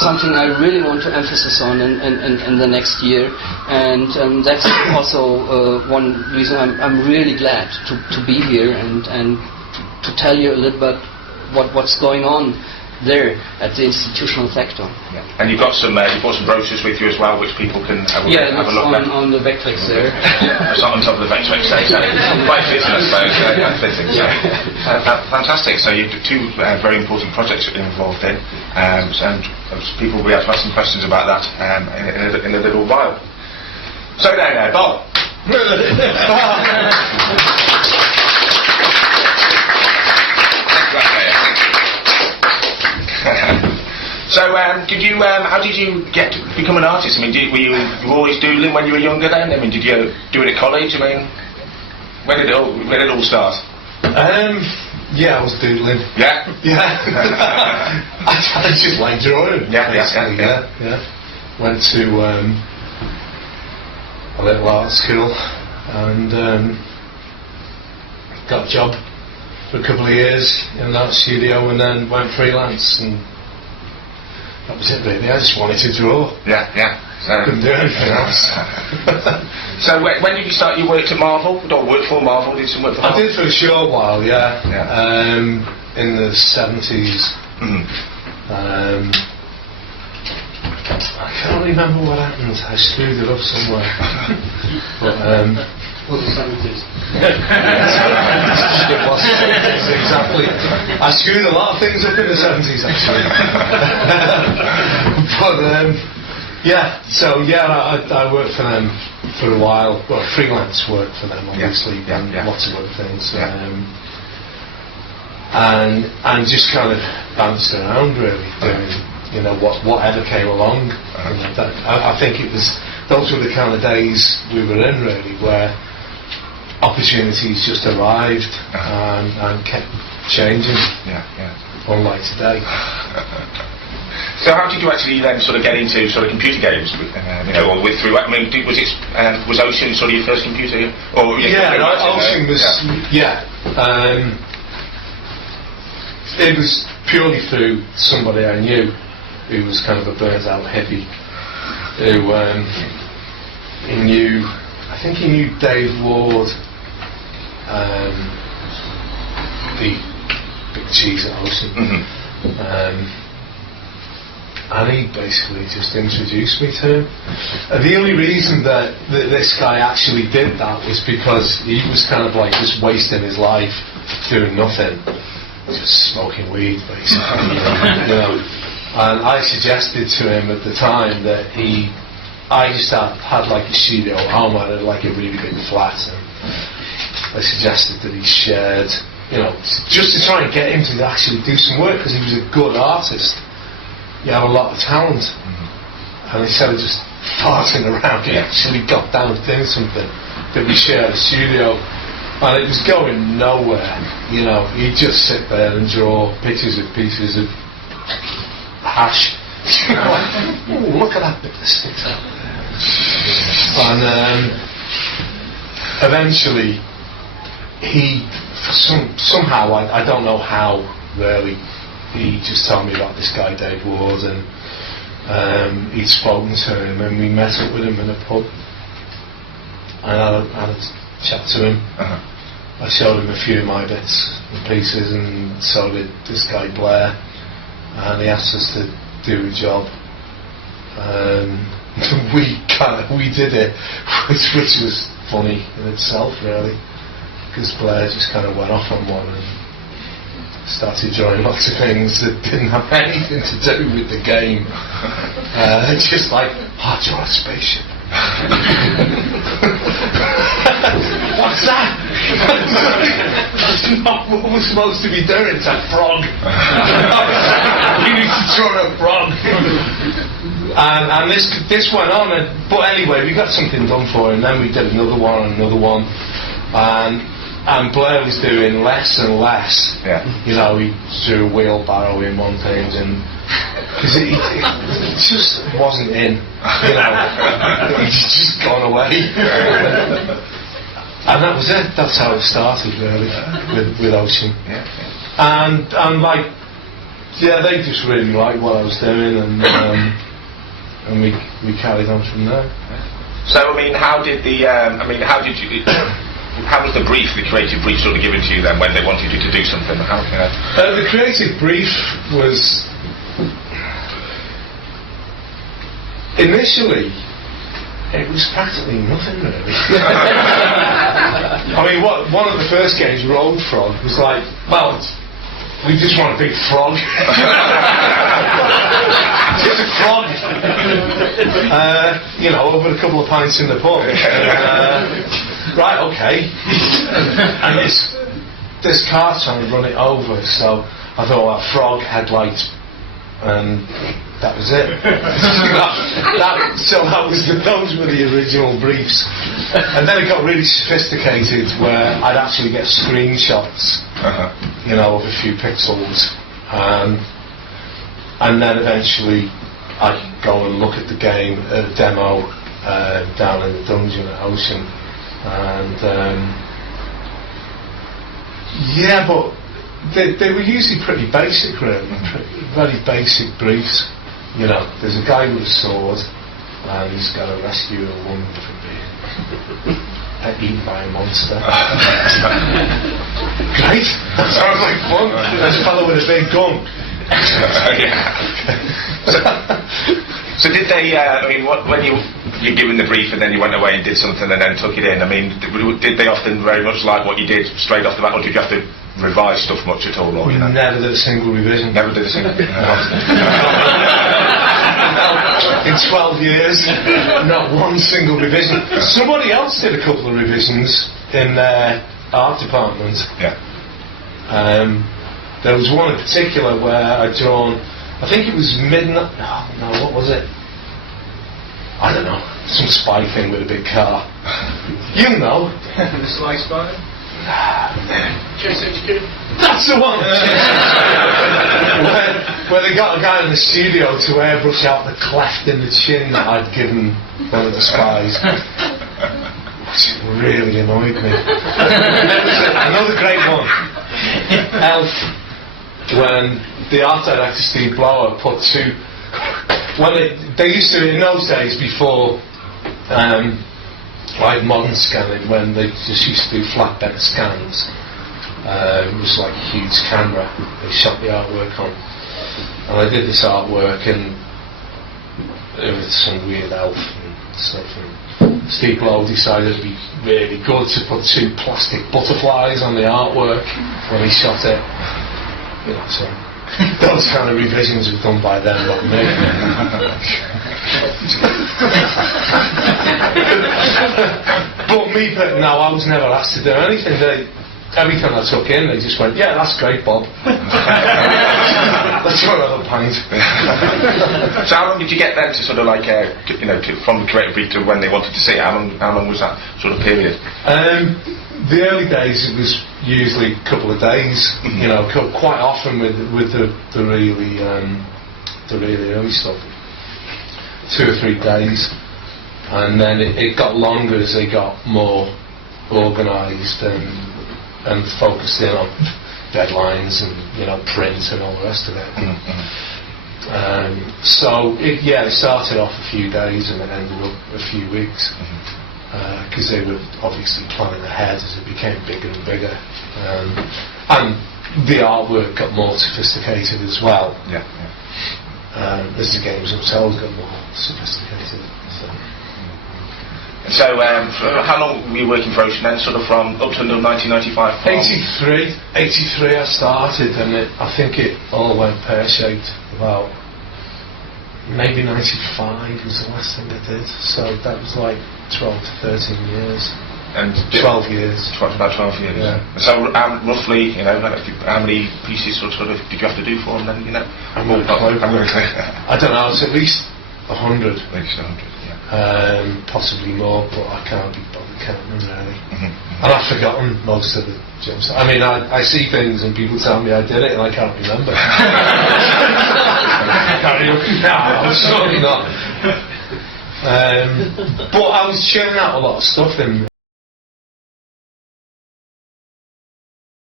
something I really want to emphasize on in the next year, and that's also one reason I'm really glad to be here and to tell you a little bit what's going on there at the institutional sector. Yeah. And you've got some brochures with you as well, which people can have a look at. on the Vectrex there. It's not on top of the Vectrex there, so quite fitting, I suppose. Fitting. So, fantastic. So you've two very important projects you're involved in, and people will be able to ask some questions about that in a little while. So now, Bob. So, how did you get to become an artist? I mean, were you always doodling when you were younger then? I mean, did you do it at college? I mean, where did it all start? Yeah, I was doodling. Yeah? Yeah. I just like drawing. Yeah. Went to a little art school and got a job for a couple of years in an art studio, and then went freelance, and that was it really. I just wanted to draw. Yeah. So couldn't do anything else. So when did you start? You worked at Marvel? Or worked for Marvel? Did some work for Marvel? I did for a short while, yeah. In the 70s. Mm-hmm. I can't remember what happened. I screwed it up somewhere. But Was the 70s? It was the 70s, exactly. I screwed a lot of things up in the 70s, actually. But I worked for them for a while. Well, freelance work for them, obviously, and lots of other things. And just kind of bounced around, really, doing whatever came along. I think those were the kind of days we were in, really, where opportunities just arrived and kept changing. Unlike today. So how did you actually then sort of get into sort of computer games? Was Ocean sort of your first computer? Or Ocean was It was purely through somebody I knew who was kind of a burnt out hippie who he knew Dave Ward, the big cheese at Ocean. Mm-hmm. And he basically just introduced me to him. The only reason that this guy actually did that was because he was kind of like just wasting his life doing nothing, just smoking weed, basically. And I suggested to him at the time that I just had like a studio at home. I had like a really big flat, and I suggested that he shared, just to try and get him to actually do some work, because he was a good artist. He had a lot of talent, and instead of just farting around, he actually got down to doing something. That we shared a studio, and it was going nowhere. He'd just sit there and draw pictures of pieces of hash. Look at that bit of stick out there. And eventually, he somehow I don't know how really. He just told me about this guy Dave Ward, and he'd spoken to him, and we met up with him in a pub, and I had a chat to him. I showed him a few of my bits and pieces, and so did this guy Blair, and he asked us to do a job. We did it, which was funny in itself, really, because Blair just kind of went off on one and started drawing lots of things that didn't have anything to do with the game. Just like, draw a spaceship. What's that? That's not what we're supposed to be doing. It's a frog. You need to draw a frog. And this went on, but anyway, we got something done for him. Then we did another one, and Blair was doing less and less. He threw a wheelbarrow in one thing, and because it just wasn't in. It's just gone away. And that was it. That's how it started, really, with Ocean. And like yeah, they just really liked what I was doing, and we carried on from there. So I mean, how was the brief, the creative brief, sort of given to you then when they wanted you to do something? The creative brief was initially. It was practically nothing, really. I mean, one of the first games, Road Frog, was like, well, we just want a big frog. Just a frog. Over a couple of pints in the pub. Right, okay. And this car's trying to run it over, so I thought, well, frog, headlights, and that was it. Those were the original briefs. And then it got really sophisticated where I'd actually get screenshots, of a few pixels. And then eventually I'd go and look at the game, at a demo down in the dungeon at Ocean. And but they were usually pretty basic, really, very basic briefs. There's a guy with a sword, and he's got to rescue a woman from being eaten by a monster. Great! That sounds like fun. There's a fellow with a big gun. So did they? When you're given the brief and then you went away and did something and then took it in. I mean, did they often very much like what you did straight off the bat, or did you have to revise stuff much at all? Or, Never did a single revision. Never did a single. In 12 years, not one single revision. Somebody else did a couple of revisions in their art department. Yeah. There was one in particular where I'd drawn, I think it was midnight. No, what was it? I don't know. Some spy thing with a big car. You know. The Sly Spy? Chase HQ? That's the one! where they got a guy in the studio to airbrush out the cleft in the chin that I'd given one of the spies. Which really annoyed me. Another great one. Elf. When the art director Steve Blower put two... When they used to, in those days before like modern scanning, when they just used to do flatbed scans, it was like a huge camera they shot the artwork on, and I did this artwork, and it was some weird elf and stuff, and Steve Blow decided it'd be really good to put two plastic butterflies on the artwork when he shot it, so those kind of revisions were done by them, not me. No, I was never asked to do anything. Everything I took in, they just went, yeah, that's great, Bob. Let's go have a pint. So how long did you get then to sort of like, from the creative brief to when they wanted to see it? How long was that sort of period? The early days, it was usually a couple of days. Quite often with the really early stuff, 2 or 3 days, and then it got longer as they got more organised and focused in on deadlines and print and all the rest of it. So it started off a few days and it ended up a few weeks. Because they were obviously planning ahead as it became bigger and bigger, and the artwork got more sophisticated as well. Yeah. As the games themselves got more sophisticated. So how long were you working for Ocean then? Sort of from up to 1995? 83 I started, and I think it all went pear-shaped about maybe 95 was the last thing I did. So that was like 12 to 13 years. And 12 years. About 12 years. Yeah. So roughly, how many pieces sort of did you have to do for them then? I don't know. It's at least 100. At least 100. Yeah. Possibly more, but I can't be bothered counting them really. And I've forgotten most of the jobs. I mean, I see things and people tell me I did it and I can't remember. No, I'm certainly not. But I was churning out a lot of stuff in